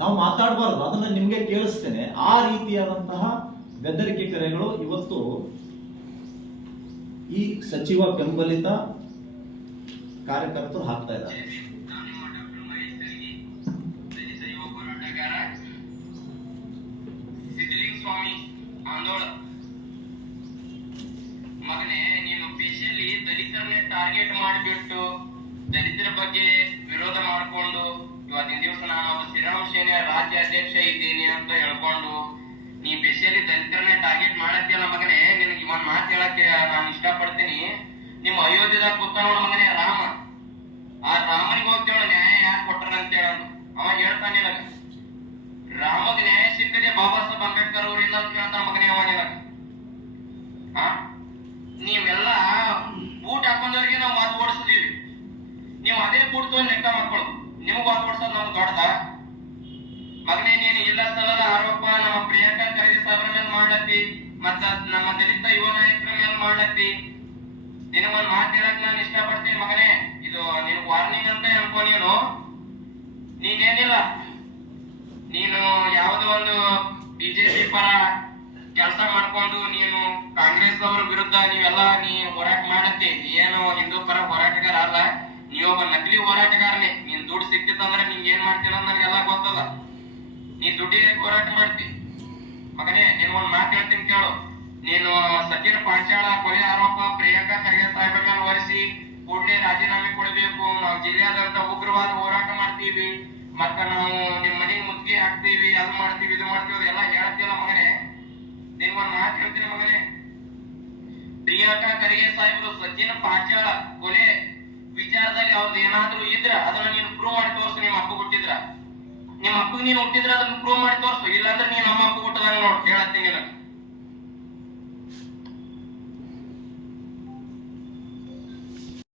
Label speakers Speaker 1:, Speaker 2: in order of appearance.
Speaker 1: ನಾವು ಮಾತಾಡಬಾರ್ದು, ಅದನ್ನ ನಿಮ್ಗೆ ಕೇಳಿಸ್ತೇನೆ. ಆ ರೀತಿಯಾದಂತಹ ಬೆದರಿಕೆ ಕರೆಗಳು ಇವತ್ತು ಈ ಸಚಿವ ಬೆಂಬಲಿತ ಕಾರ್ಯಕರ್ತರು ಹಾಕ್ತಾ ಇದ್ದಾರೆ.
Speaker 2: ಮಗನೇ, ನೀನು ಟಾರ್ಗೆಟ್ ಮಾಡಿಬಿಟ್ಟು, ದಲಿತರ ಬಗ್ಗೆ ವಿರೋಧ ಮಾಡಿಕೊಂಡು ಇವತ್ತಿನ ದಿವಸ ನಾನು ಶ್ರೀರಾಮ ಸೇನೆಯ ರಾಜ್ಯ ಅಧ್ಯಕ್ಷ ಇದ್ದೀನಿ ಅಂತ ಹೇಳ್ಕೊಂಡು, ನೀ ಸ್ಪೆಷಲಿ ದಲಿತರನ್ನೇ ಟಾರ್ಗೆಟ್ ಮಾಡತ್ತೀಯಲ್ಲ ಮಗನೇ? ನಿನಗೆ ಒಂದ್ ಮಾತು ಹೇಳಕ್ಕೆ ನಾನು ಇಷ್ಟಪಡ್ತೀನಿ. ನಿಮ್ಮ ಅಯೋಧ್ಯದಾಗ ಕೂತ ನೋಡ ಮಗನೇ, ರಾಮ. ಆ ರಾಮನಿಗೆ ಹೋಗ್ತೇವ ನ್ಯಾಯ ಯಾರು ಕೊಟ್ಟರಂತ ಹೇಳಂದು. ಅವ ಹೇಳ್ತಾನೆ ನಿನಗ. ರಾಮಗ ನ್ಯಾಯ ಸಿಕ್ಕದೆ ಬಾಬಾ ಸಾಹೇಬ್ ಅಂಬೇಡ್ಕರ್ ಅವರಿಂದ ಅಂತ ಹೇಳ್ತಾನ ಮಗನೇ ಅವ ನಿನಗ. ನೀವೆಲ್ಲ ಬೂಟ್ ಹಾಕೊಂಡವ್ರಿಗೆ ನಾವು ಮಾತು ಓಡಿಸಿದೀವಿ. ನೀವು ಅದೇ ಬೂಟ್ ತೊಗೊಂಡು ಲೆಕ್ಕ ಮಕ್ಕಳು ನಿಮಗ್ ಓಡಿಸೋದು ನಮ್ಗೆ ದೊಡ್ಡದ. ಮಗನೇ, ನೀನು ಇಲ್ಲ ಸಲದ ಆರೋಪ ನಮ್ಮ ಪ್ರಿಯಾಂಕಾ ಖರ್ಗೆ ಸಾಹೇಬ್ರ ಮೇಲೆ ಮಾಡ್ಲತ್ತಿ, ಮತ್ತ ನಮ್ಮ ದಲಿತ ಯುವ ನಾಯಕರ ಮೇಲೆ ಮಾಡ್ಲತ್ತಿ. ನಿನಗೊಂದ್ ಮಾತು ಹೇಳಕ್ ನಾನು ಇಷ್ಟಪಡ್ತೀನಿ ಮಗನೇ. ಇದು ನಿನ್ ವಾರ್ನಿಂಗ್ ಅಂತ ಅನ್ಕೋ ನೀನು. ನೀನೇನಿಲ್ಲ. ನೀನು ಯಾವುದೋ ಒಂದು ಬಿಜೆಪಿ ಪರ ಕೆಲಸ ಮಾಡ್ಕೊಂಡು ನೀನು ಕಾಂಗ್ರೆಸ್ ಅವರ ವಿರುದ್ಧ ನೀವೆಲ್ಲ ನೀ ಹೋರಾಟ ಮಾಡತ್ತಿ ಏನು ಹಿಂದೂ ಪರ ಹೋರಾಟಗಾರ ಅಲ್ಲ, ನೀ ಒಬ್ಬ ನಕಲಿ ಹೋರಾಟಗಾರನೇ. ದುಡ್ಡು ಸಿಕ್ಕಿತ್ತಂದ್ರೆ ನಿಂಗೆ ಏನ್ ಮಾಡ್ತೀರ ಅಂತ ನನಗೆಲ್ಲ ಗೊತ್ತಲ್ಲ. ನೀ ದುಡ್ಡಿಗೆ ಹೋರಾಟ ಮಾಡ್ತಿ. ಮಗನೇ, ನೀನ್ ಒಂದ್ ಮಾತು ಹೇಳ್ತೀನಿ ಕೇಳು. ನೀನು ಸಚಿನ್ ಪಾಂಚಾಳ, ಕೊಲೆ ಆರೋಪ ಪ್ರಿಯಾಂಕಾ ಖರ್ಗೆ ಸಾಹೇಬ ಮೇಲೆ ಹೊರಿಸಿ ಕೂಡಲೇ ರಾಜೀನಾಮೆ ಕೊಡಬೇಕು. ನಾವು ಜಿಲ್ಲೆಯಾದಂತ ಉಗ್ರವಾದ ಹೋರಾಟ ಮಾಡ್ತೀವಿ. ಮತ್ತ ನಾವು ನಿಮ್ ಮನೆಗೆ ಮುದ್ಗೆ ಹಾಕ್ತೀವಿ, ಅದು ಮಾಡ್ತೀವಿ, ಇದು ಮಾಡ್ತೀವಿ, ಅದೆಲ್ಲ ಹೇಳ್ತಿಲ್ಲ ಮಗನೇ. ನಿನ್ ಒಂದ್ ಮಾತು ಹೇಳ್ತೀನಿ ಮಗನೇ. ಪ್ರಿಯಾಂಕಾ ಖರ್ಗೆ ಸಾಹೇಬರು, ಸಚಿನ್ ಪಾಂಚಾಳ, ಕೊಲೆ ವಿಚಾರದಲ್ಲಿ ಅವ್ರದ್ದು ಏನಾದ್ರೂ ಇದ್ರ ಅದನ್ನ ನಿಮ್ಮ ಅಪ್ಪಗೆ ನೀನು ಹುಟ್ಟಿದ್ರ ಅದನ್ನ ಪ್ರೂವ್ ಮಾಡಿ ತೋರಿಸು. ಇಲ್ಲಾಂದ್ರೆ ನೀನ್ ನಮ್ಮ ಅಪ್ಪ ಹುಟ್ಟದಂಗ ನೋಡ್. ಹೇಳತ್ತೀನಿ ನಿನಗೆ